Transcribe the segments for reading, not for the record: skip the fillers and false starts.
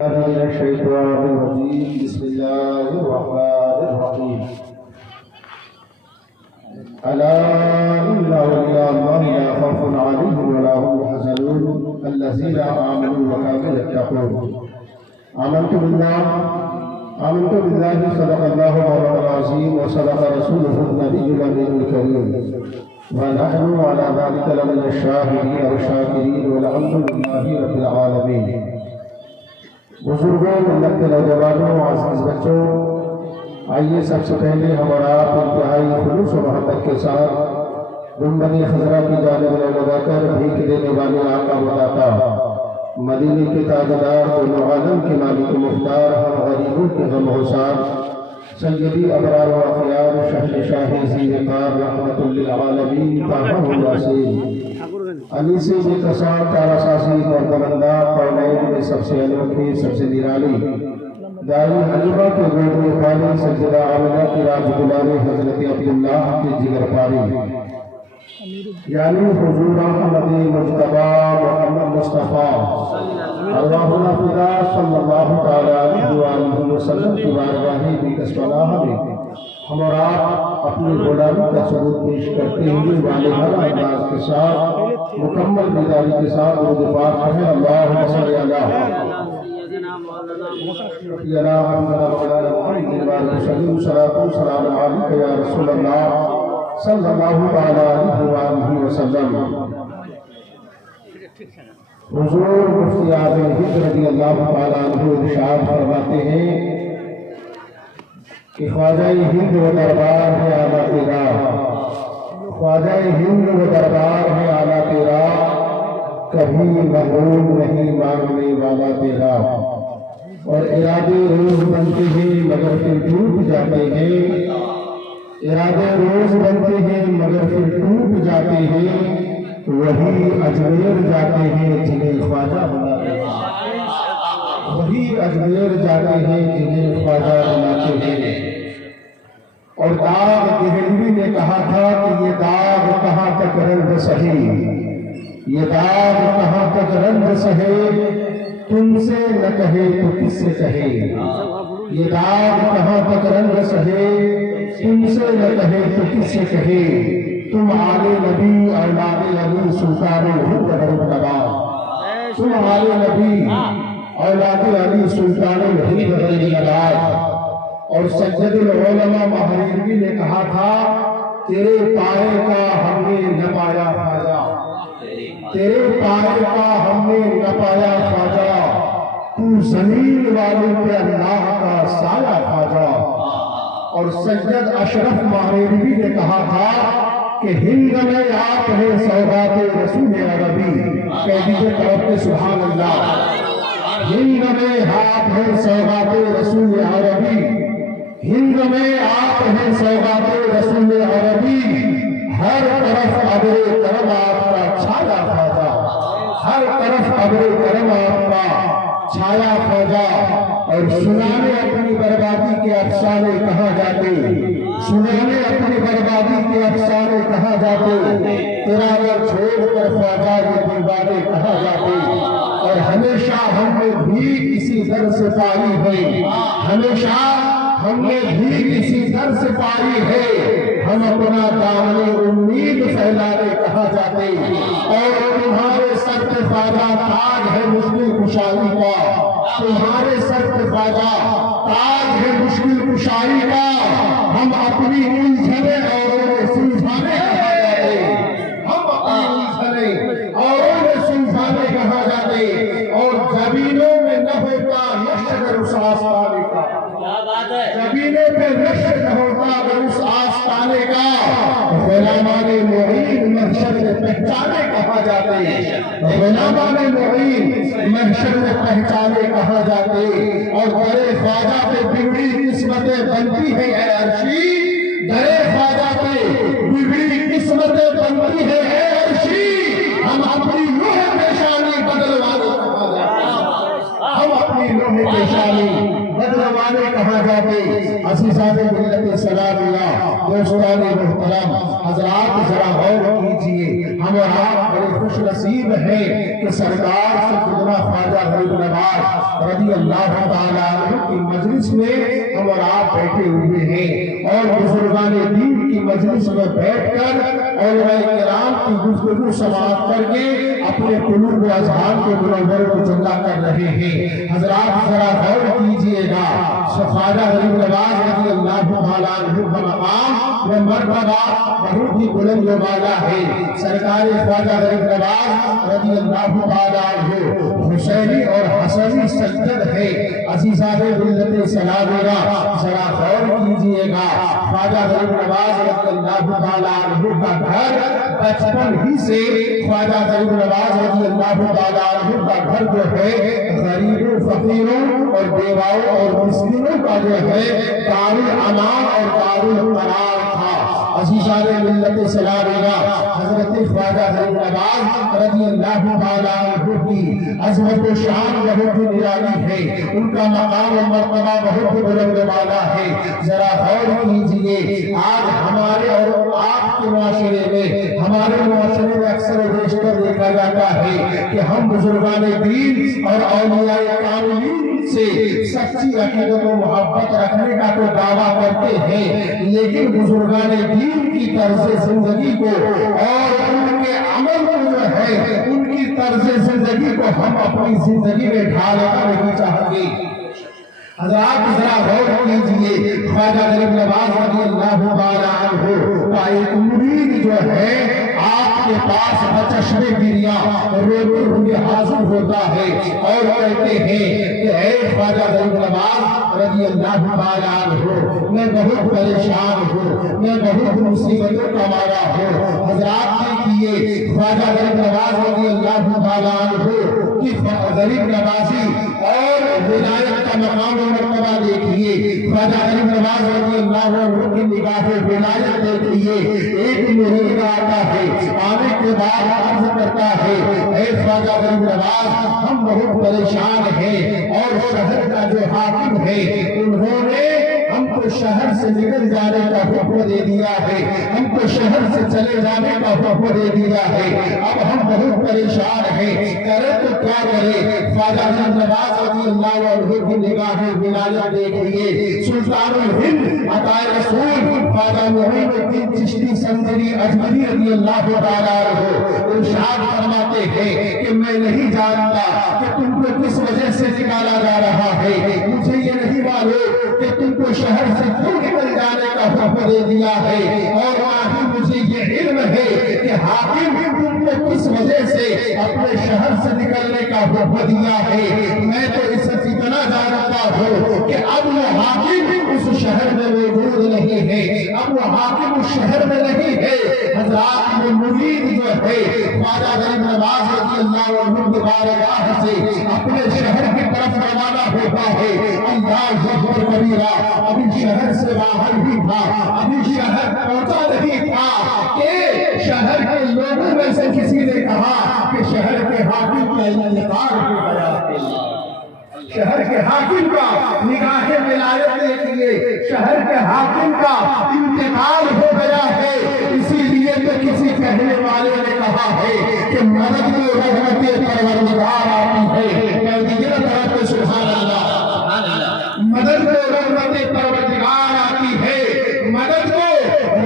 من الشيطان الرجيم بسم الله الرحمن الرحيم ألا إن أولياء الله لا خوف عليهم ولا هم يحزنون الذين آمنوا وكانوا يتقون آمنت بالله صدق الله مولانا العظيم وصدق رسوله النبي الأمين الكريم ونحن على ذلك لمن الشاهدين والشاكرين والحمد لله رب العالمين. بزرگوں، ملت کے نوجوانوں، عزیز بچوں، آئیے سب سے پہلے ہمارا انتہائی خلوص و محبت کے ساتھ گنبد خضرا کی جانب لگا کر بھیک دینے والے آقا مدعا مدینے کے تاجدار دونوں عالم کے مالک مختار ہم غریبوں کے غم حسان سیدی ابرار و اخیار شہنشاہ ذیقار رحمت للعالمین طاہر الواسین علی سے بے قصار تارا ساسی بردمندہ قرنین میں سب سے انوکھی سب سے نرالی دائی حلیمہ کے گوڑ میں پالی سجدہ عاملہ کی راج گلارے حضرت عبداللہ کے جگر پاری یعنی حضور احمد مجتبہ محمد مصطفیٰ اللہم فدا صلی اللہ علیہ وسلم کی بارگاہی بھی کسبناہ میں ہم اور آپ اپنی غلامی کا ثبوت پیش کرتے ہوئے والدہ انداز کے ساتھ مکمل بیداری کے ساتھ درود پاک پڑھیں اللہم صلی اللہ سیدنا محمد مولانا محمد وسلم صلاۃ سلام علیک یا رسول اللہ صلی اللہ علیہ وسلم. حضور مفتی اعظم ہند رضی اللہ تعالیٰ عنہ ارشاد فرماتے ہیں کہ خواجہ ہند و دربار ہے اعلیٰ تیرا، خواجہ ہند و دربار ہے اعلیٰ تیرا، کبھی محروم نہیں مانگنے والا تیرا. اور ارادے روز بنتے ہیں مگر پھر ٹوٹ جاتے ہیں، ارادے روز بنتے ہیں مگر پھر ٹوٹ جاتے ہیں، وہی اجمیر جاتے ہیں جنہیں خواجہ بناتے ہیں، وہی اجمیر جاتے ہیں جنہیں خواجہ بناتے ہیں. اور داغ دہلوی نے کہا تھا کہ یہ داغ کہاں تک رنگ سہے، یہ داغ کہاں تک رنگ سہے، تم سے نہ کہے تو کس سے کہے. یہ داغ کہاں تک رنگ سہے، تم سے نہ کہے تو کس سے کہے. تم آل نبی اولاد علی سلطان الہند برمدبا، تم آل نبی اولاد علی سلطان الہند برمدبا. اور سید العلماء مہریوی نے کہا تھا تیرے پائے کا ہم نے نہ پایا خواجہ، تیرے پائے کا ہم نے نہ پایا خواجہ، تو زمین والوں پہ اللہ کا سایہ خواجہ. اور سید اشرف مہریوی نے کہا تھا کہ ہند میں آپ ہیں سوغات رسول عربی. کہہ دیجئے طرف کے سبحان اللہ. ہند میں آپ ہیں سوغات رسول عربی، ہند میں آپ ہیں سوغات رسول عربی. ہر طرف ابر کرم آپ کا چھایا خواجہ، ہر طرف ابر کرم آپ کا چھایا خواجہ. اور سنانے اپنی بربادی کے افسانے کہاں جاتے، سنانے اپنی بربادی کے افسانے کہاں جاتے، تیرا گر چھوڑ کر خواجہ یہ دیوانے کہاں جاتے. اور ہمیشہ ہم نے بھی کسی در سے پائی ہے، ہمیشہ ہم نے بھی کسی در سے پائی ہے، ہم اپنا دامن امید پھیلانے کہاں جاتے. اور تمہارے سر پہ خواجہ تاج ہے مشکل کشائی کا، تمہارے سر پہ خواجہ تاج ہے مشکل کشائی کا. ہم اپنی الجھنیں اوروں میں سلجھانے کہاں جاتے، ہم اپنی الجھنیں اوروں میں سلجھانے کہاں جاتے. اور زمینوں میں نہ ہوتا نشر اس آستانے کا، زمینوں پہ نشر نہ ہوتا اگر اس آستانے کا، غلامان معین محشر میں پہچانے کہاں جاتے، غلامان معین محشر میں پہچانے کہاں جاتے. اور درے خواجہ پہ بگڑی قسمتیں بنتی ہیں اے عرشی، درے خواجہ پہ بگڑی قسمتیں بنتی ہیں اے عرشی. ہم اپنی لوح پیشانی بدلوانے کہاں جاتے، ہم اپنی لوح پیشانی بدعنوانے کہاں جاتے۔ عزیزان ملت سلامیہ، دوستان محترم، حضرات ذرا غور کیجئے، ہم اور آپ بڑے خوش نصیب ہیں کہ سرکار سیدنا خواجہ غریب نواز رضی اللہ تعالیٰ عنہ کی مجلس میں ہم اور آپ بیٹھے ہوئے ہیں، اور بزرگان دین کی مجلس میں بیٹھ کر علماء کرام کی گفتگو سماعت کر کے اپنے قلوب و اذہان کو منور و مجلہ کر رہے ہیں۔ حضرات ذرا غور کیجئے گا، خواجہ غریب نواز رضی اللہ تعالیٰ عنہ کا مقام و مرتبہ بہت ہی بلند و بالا ہے۔ سرکار خواجہ غریب نواز رضی اللہ تعالیٰ عنہ حسینی اور حسنی سجد ہے۔ عزیزان ملت سلامیہ، ذرا غور کیجئے گا، خواجہ غریب نواز رضی اللہ تعالیٰ عنہ کا گھر بچپن ہی سے خواجہ غریب نواز رضی اللہ تعالیٰ عنہ کا گھر جو ہے غریبوں، فقیروں اور بیواؤں اور مسکینوں کا جو ہے دارالامان اور دارالقرار تھا۔ عزیزان ملت سلامیہ، حضرت خواجہ غریب نواز رضی اللہ تعالیٰ عنہ کی عظمت و شان بہت ہی نرالی ہے، ان کا مقام و مرتبہ بہت ہی بلند والا ہے۔ ذرا غور کیجئے، آج ہمارے اور آپ کے معاشرے میں، ہمارے معاشرے میں اکثر و بیشتر دیکھا جاتا ہے کہ ہم بزرگان دین اور اولیاء کاملین سے سچی عقیدت و محبت رکھنے کا تو دعویٰ کرتے ہیں، لیکن بزرگان دین کی طرز زندگی کو اور ان کے عمل کو جو ہے، ان کی طرز زندگی کو ہم اپنی زندگی میں ڈھالنا نہیں چاہتے۔ حضرات ذرا غور کیجئے، خواجہ غریب نواز رضی اللہ تعالیٰ عنہ کا ایک مرید جو ہے آپ کے پاس بچشم گریاں روتے ہوئے حاضر ہوتا ہے اور کہتے ہیں کہ اے خواجہ غریب نواز رضی اللہ تعالیٰ عنہ، میں بہت پریشان ہوں، میں بہت مصیبتوں کا مارا ہوں۔ حضرات دیکھیے، خواجہ غریب نواز رضی اللہ تعالیٰ عنہ کی غریب نوازی اور ولایت کا مقام و مرتبہ دیکھیے، خواجہ غریب نواز رضی اللہ عنہ کی نگاہ ولایت دیکھیے۔ ایک مرید آتا ہے، آنے کے بعد عرض کرتا ہے اے خواجہ غریب نواز، ہم بہت پریشان ہیں اور شہر کا جو حاکم ہے انہوں نے ہم کو شہر سے نکل جانے کا حکم دے دیا ہے، ہم کو شہر سے چلے جانے کا حکم دے دیا ہے، اب ہم بہت پریشان ہیں، کریں تو کیا کریں؟ خواجہ غریب نواز رضی اللہ عنہ کی نگاہ ولایت دیکھیے، سلطان الہند عطا رسول خواجہ معین الدین چشتی سنجری اجمری رضی اللہ تعالیٰ عنہ ارشاد فرماتے ہیں کہ میں نہیں جانتا کہ تم کو کس وجہ سے نکالا جا رہا ہے، مجھے یہ نہیں معلوم کہ تم کو شہر سے کیوں نکل جانے کا حکم دے دیا ہے، اور نہ ہی مجھے یہ علم ہے کہ حاکم تم کو کس وجہ سے اپنے شہر سے نکلنے کا حکم دیا ہے۔ میں تو اس سے اتنا جانتا ہوں کہ اب وہ حاکم اس شہر میں موجود نہیں ہے، اب وہ حاکم اس شہر میں نہیں ہے۔ حضرات وہ مرید جو ہے خواجہ غریب نواز رضی اللہ عنہ کی بارگاہ سے اپنے شہر کی طرف روانہ ہوتا ہے، اللہ اکبر کبیرہ، ابھی شہر سے باہر ہی تھا، ابھی شہر پہنچا نہیں تھا کہ شہر کے لوگوں میں سے کسی نے کہا کہ شہر کے حاکم کا انتقال ہو گیا ہے۔ شہر کے حاکم کا نگاہ ولایت دیکھیے، شہر کے حاکم کا انتقال ہو گیا ہے، اسی لیے تو کسی کہنے والے نے کہا ہے کہ مدد کو رحمت پروردگار آتی ہے۔ کہہ دیجیے نا طرف سے سبحان اللہ، مدد کو رحمت پروردگار آتی ہے، مدد کو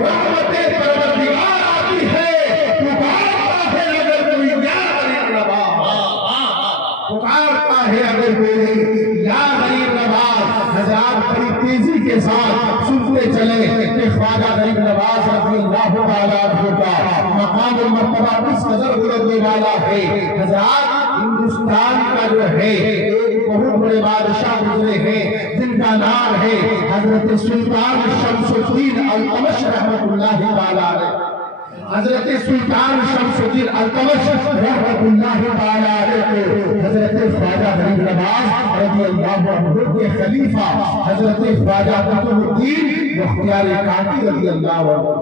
رحمت پروردگار آتی ہے۔ پکارتا ہے اگر کوئی یا غریب نواز، پکارتا ہے اگر کوئی یا غریب نواز۔ حضرات بڑی تیزی کے ساتھ سنتے چلے کہ خواجہ غریب نواز رضی اللہ تعالیٰ عنہ کا مقام و مرتبہ کس قدر بلند والا ہے۔ حضرات ہندوستان کا جو ہے ایک بہت بڑے بادشاہ گزرے ہیں جن کا نام ہے حضرت سلطان شمس الدین التمش رحمۃ اللہ تعالیٰ علیہ۔ حضرت سلطان شمس الدین التمش رحمۃ اللہ تعالیٰ علیہ کو حضرت خواجہ غریب نواز رضی اللہ عنہ کے خلیفہ حضرت خواجہ قطب الدین مختار کاکی رضی اللہ عنہ،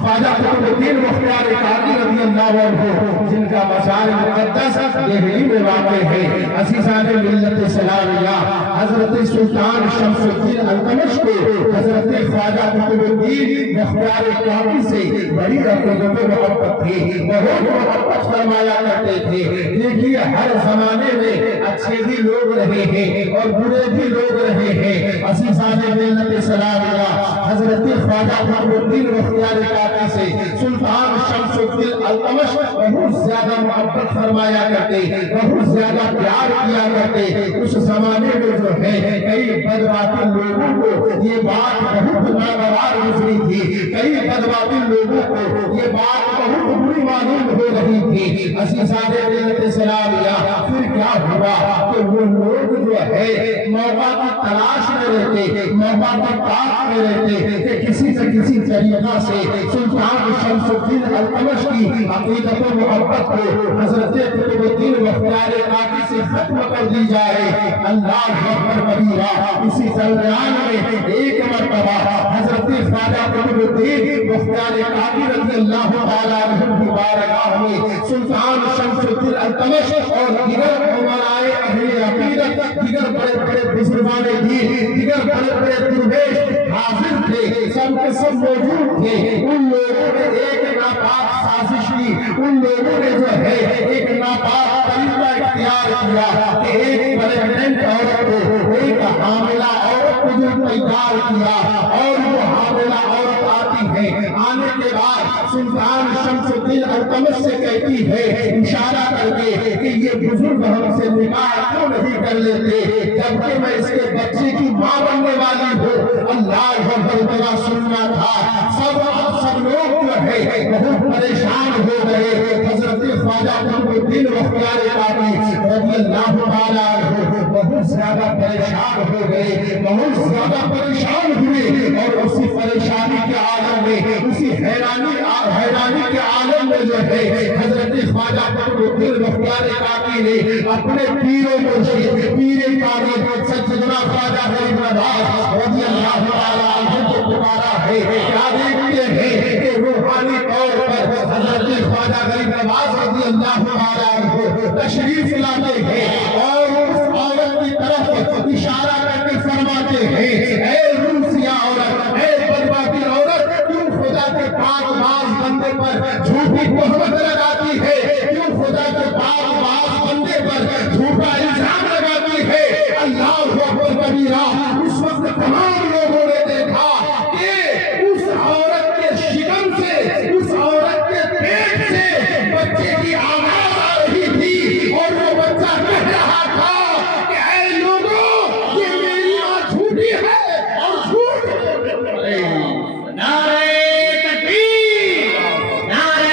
خواجہ قطب الدین مختار کاکی رضی اللہ عنہ جن کا مزار مقدس دہلی میں واقع ہے۔ عزیزان ملت سلامیہ، حضرت سلطان شمس الدین التمش کو حضرت خواجہ قطب الدین مختار کاکی سے بڑی عقیدت و محبت تھی، بہت محبت فرمایا کرتے تھے۔ دیکھیے ہر زمانے میں اچھے بھی لوگ رہے ہیں اور برے بھی لوگ رہے ہیں۔ عزیزان ملت سلام اللہ، حضرت خواجہ قطب الدین مختار کاکی سے سلطان شمس الدین التمش بہت زیادہ محبت فرمایا کرتے، بہت زیادہ پیار کیا کرتے۔ اس زمانے میں جو ہے کئی بدباطل لوگوں کو یہ بات بہت ناگوار گزری تھی، کئی بدباطل لوگوں کو یہ بات بہت بری معلوم ہو رہی تھی۔ عزیزان ملت سلام اللہ، پھر کیا ہوا کہ وہ لوگ جو ہے موقع کی تلاش میں رہتے، موقع کی تاک میں رہتے کہ کسی سے کسی طریقہ سے سلطان شمس الدین التمش کی عقیدت و محبت کو حضرت قطب الدین مختار کاکی سے ختم کر دی جائے۔ اللہ اکبر کبیرہ۔ اسی درمیان میں ایک مرتبہ حضرت خواجہ قطب الدین مختار کاکی رضی اللہ تعالیٰ عنہ کی بارگاہ میں سلطان شمس الدین التمش اور دیگر عمرائے اہل عقیدت، دیگر بڑے بڑے بزرگان دین، دیگر بڑے بڑے درویش حاضر تھے، سب کے سب موجود تھے۔ ان لوگوں نے ایک ناپاک سازش کی، ان لوگوں نے جو ہے ایک ناپاک طریقہ اختیار کیا کہ ایک پریگننٹ عورت کو، ایک حاملہ عورت کو جو تیار کیا، اور وہ حاملہ عورت آتی ہے، آنے کے بعد سلطان شمس الدین التمش سے کہتی ہے اشارہ کر کے کہ یہ بزرگ ہم سے نکاح کیوں نہیں کر لیتے جبکہ میں اس کے بچے کی ماں بننے والی ہوں۔ اللہ اکبر بڑا سننا تھا۔ سب لوگ جو ہے بہت پریشان ہو گئے۔ حضرت خواجہ قطب الدین مختار کاکی رضی اللہ تعالیٰ عنہ بہت زیادہ پریشان ہو گئے، بہت زیادہ پریشان ہوئے، اور اسی پریشانی کے عالم میں، اسی حیرانی کے عالم میں جو ہے حضرت خواجہ قطب الدین مختار کاکی نے اپنے پیر و مرشد، پیر کامل سیدنا خواجہ غریب نواز رضی اللہ تعالیٰ عنہ کو پکارا ہے۔ کیا دیکھتے ہیں کہ روحانی طور پر حضرت خواجہ غریب نواز رضی اللہ تعالیٰ عنہ تشریف لاتے ہیں اور اس عورت کی طرف اشارہ کر کے فرماتے ہیں اے روسیہ عورت، اے بدباطل عورت، کیوں خدا کے پاک باز بندے پر جھوٹی تہمت لگاتی ہے، کیوں خدا کے پاک باز بندے پر جھوٹا الزام لگاتی ہے۔ اللہ اکبر کبیرہ۔ اس وقت تمام لوگوں نے دیکھا کہ اس عورت کے شکم سے، اس عورت کے پیٹ سے بچے کی آواز آ رہی تھی، اور وہ بچہ کہہ رہا تھا کہ اے لوگوں، یہ میری ماں جھوٹی ہے اور جھوٹ نعرہ تکبیر، نعرہ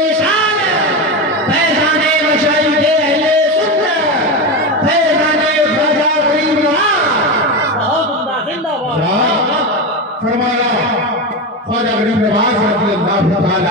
رسالت، فیضان مشائخ اہل سنت، فیضان خواجہ غریب نواز۔ بہت عمدہ، زندہ باد۔ فرمایا خواجہ غریب نواز رضی اللہ تعالیٰ